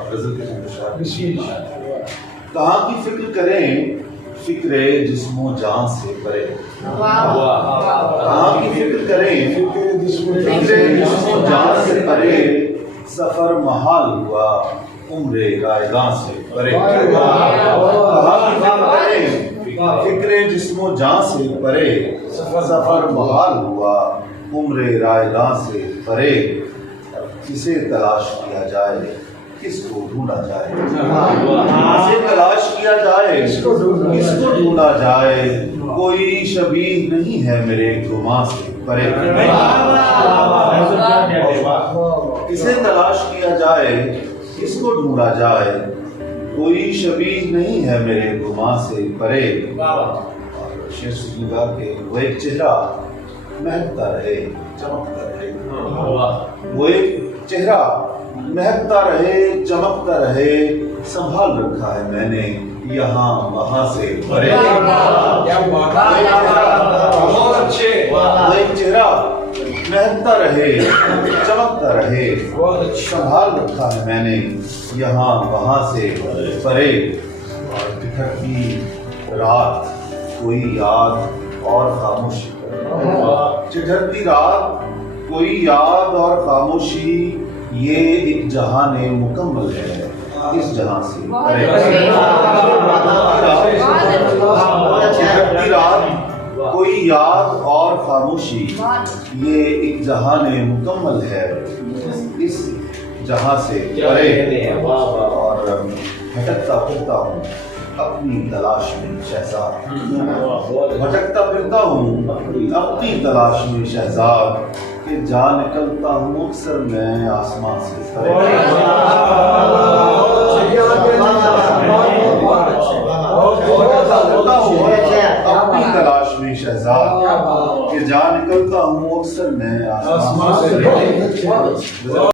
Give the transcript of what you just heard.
اور غزل کے کہاں کی فکر کریں فکر جسم و جان سے پرے، کہاں کی فکر کریں فکر جسم و جان سے پرے، سفر محال ہوا عمر رائگاں سے پرے، کہاں کی فکر کریں فکر جسم و جان سے پرے، سفر محال ہوا عمر رائگاں سے پرے، کسے تلاش کیا جائے کس کو ڈھونڈا جائے، کسے تلاش کیا جائے کس کو ڈھونڈا جائے، کوئی شبیہ نہیں ہے میرے گماں سے پرے، کسے تلاش کیا جائے کس کو ڈھونڈا جائے، کوئی شبیہ نہیں ہے میرے گماں سے پرے۔ شیخ سنگا کہ وہ ایک چہرہ مہکتا رہے چمکتا رہے، وہ ایک چہرہ مہکتا رہے چمکتا رہے، سنبھال رکھا ہے میں نے یہاں وہاں سے پرے، وہ ایک چہرہ مہکتا رہے چمکتا رہے، سنبھال رکھا ہے میں نے یہاں وہاں سے پرے، اور بکھرتی رات کوئی یاد اور خاموشی، چڑھتی رات کوئی یاد اور خاموشی، یہ ایک جہان مکمل ہے اس جہاں سے پرے، چڑھتی رات کوئی یاد اور خاموشی، یہ ایک جہان مکمل ہے اس جہاں سے پرے، اور بھٹکتا پھرتا ہوں اپنی تلاش میں شہزاد، بھٹکتا پھرتا ہوں اپنی تلاش میں شہزاد، کہ جا نکلتا ہوں اکثر میں آسمان سے پرے، اپنی تلاش میں شہزاد، کہ جا نکلتا ہوں اکثر میں آسمان سے پرے۔